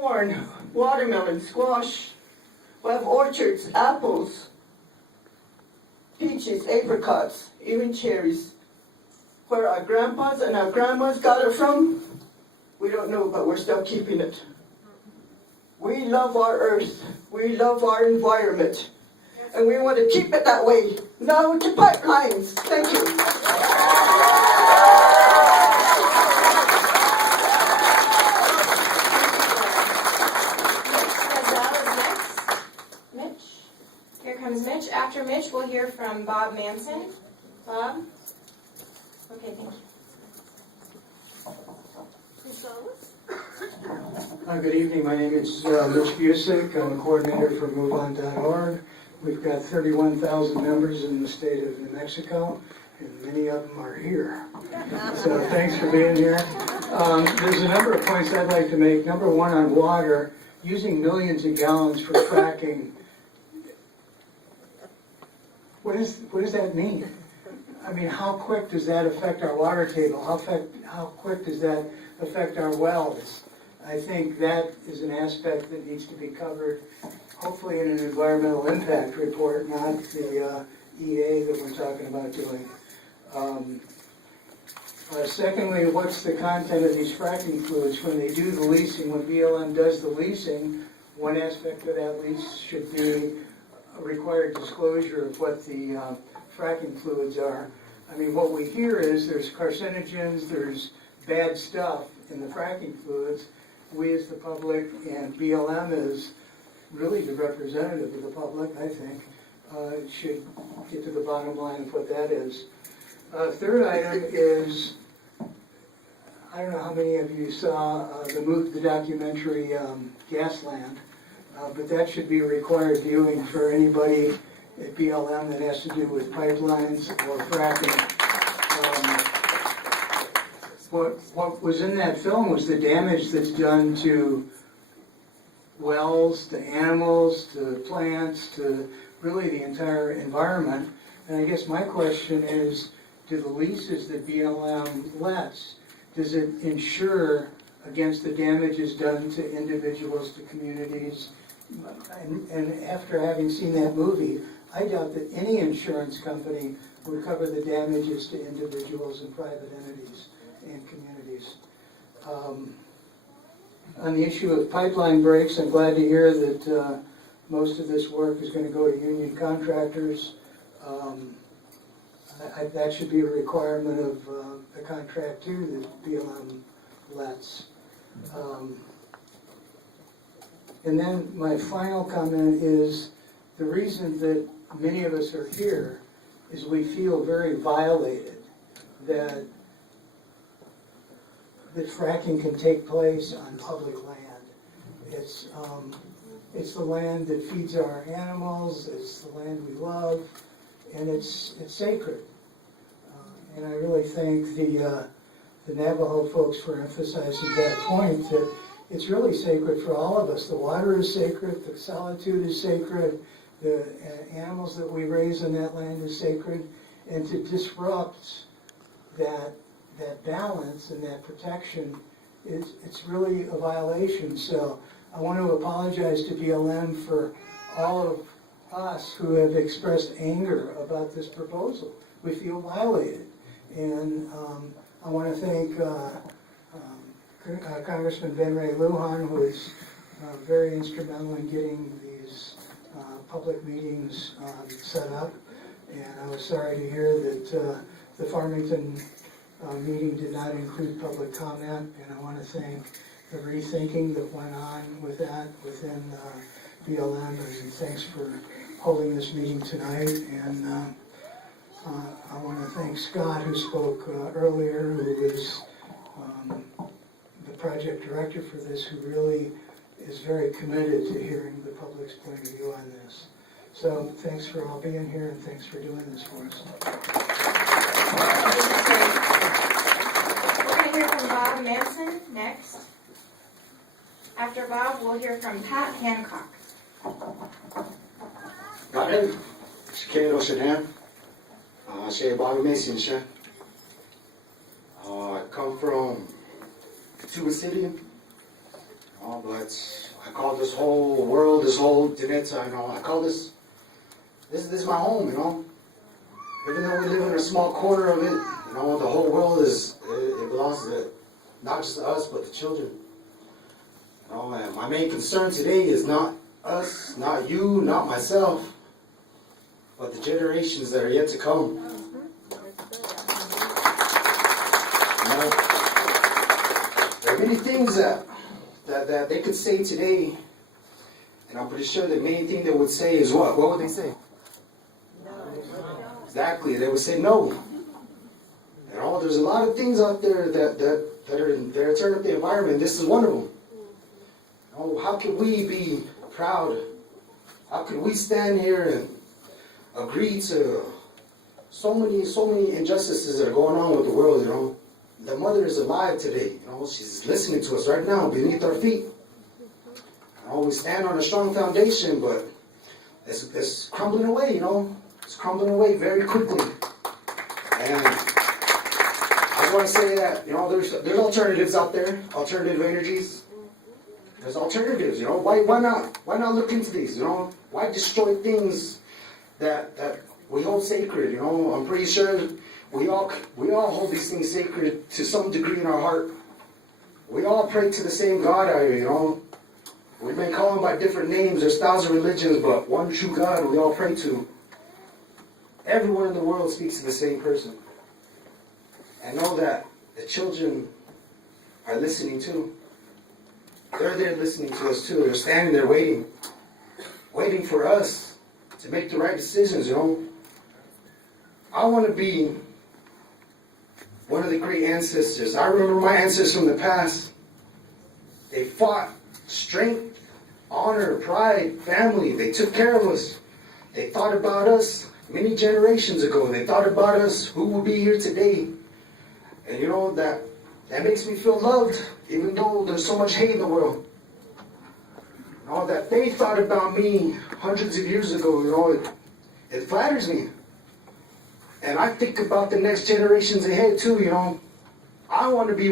corn, watermelon, squash. We have orchards, apples, peaches, apricots, even cherries. Where our grandpas and our grandmas got it from, we don't know, but we're still keeping it. We love our earth. We love our environment. And we want to keep it that way. No to pipelines. Thank you. Here comes Mitch. After Mitch, we'll hear from Bob Manson. Bob? Okay, thank you. Good evening. My name is Mitch Busick. I'm a coordinator for MoveOn.org. We've got 31,000 members in the state of New Mexico, and many of them are here. So thanks for being here. There's a number of points I'd like to make. Number one, on water, using millions of gallons for fracking. What does that mean? I mean, how quick does that affect our water table? How quick does that affect our wells? I think that is an aspect that needs to be covered, hopefully in an environmental impact report, not the EA that we're talking about doing. Secondly, what's the content of these fracking fluids? When they do the leasing, when BLM does the leasing, one aspect of that lease should be a required disclosure of what the fracking fluids are. I mean, what we hear is there's carcinogens, there's bad stuff in the fracking fluids. We as the public, and BLM is really the representative of the public, I think, should get to the bottom line of what that is. Third item is, I don't know how many of you saw the documentary Gasland, but that should be required viewing for anybody at BLM that has to do with pipelines or fracking. What was in that film was the damage that's done to wells, to animals, to plants, to really the entire environment. And I guess my question is, do the leases that BLM lets, does it insure against the damages done to individuals, to communities? And after having seen that movie, I doubt that any insurance company would cover the damages to individuals and private entities and communities. On the issue of pipeline breaks, I'm glad to hear that most of this work is going to go to union contractors. That should be a requirement of the contract too that BLM lets. And then my final comment is the reason that many of us are here is we feel very violated that fracking can take place on public land. It's the land that feeds our animals, it's the land we love, and it's sacred. And I really thank the Navajo folks for emphasizing that point, that it's really sacred for all of us. The water is sacred, the solitude is sacred, the animals that we raise on that land is sacred, and to disrupt that balance and that protection, it's really a violation. So I want to apologize to BLM for all of us who have expressed anger about this proposal. We feel violated. And I want to thank Congressman Ben Ray Lujan, who is very instrumental in getting these public meetings set up. And I was sorry to hear that the Farmington meeting did not include public comment, and I want to thank the rethinking that went on with that within BLM, and thanks for holding this meeting tonight. And I want to thank Scott, who spoke earlier, who is the project director for this, who really is very committed to hearing the public's point of view on this. So thanks for all being here, and thanks for doing this for us. We're going to hear from Bob Manson next. After Bob, we'll hear from Pat Hancock. Karen, Kero siya. Siya Bob Manson siya. I come from Tuba City, but but I call this whole world, this whole Dineta, I call this is my home, Even though we live in a small corner of it, the whole world it belongs to not just us, but the children. And my main concern today is not us, not you, not myself, but the generations that are yet to come. There are many things that they could say today, and I'm pretty sure the main thing they would say is what? What would they say? Exactly, they would say no. There's a lot of things out there that are turning up the environment. This is one of them. How could we be proud? How could we stand here and agree to so many injustices that are going on with the world? The mother is alive today. She's listening to us right now beneath our feet. We stand on a strong foundation, but it's crumbling away. It's crumbling away very quickly. And I want to say that there's alternatives out there, alternative energies. There's alternatives. Why not look into these? Why destroy things that we hold sacred? I'm pretty sure we all hold these things sacred to some degree in our heart. We all pray to the same God out here. We've been called by different names. There's 1,000 religions, but one true God we all pray to. Everyone in the world speaks to the same person. And know that the children are listening too. They're there listening to us too. They're standing there waiting for us to make the right decisions, I want to be one of the great ancestors. I remember my ancestors from the past. They fought strength, honor, pride, family. They took care of us. They thought about us many generations ago. They thought about us, who will be here today. And that makes me feel loved, even though there's so much hate in the world. That they thought about me hundreds of years ago, it flatters me. And I think about the next generations ahead too, I want to be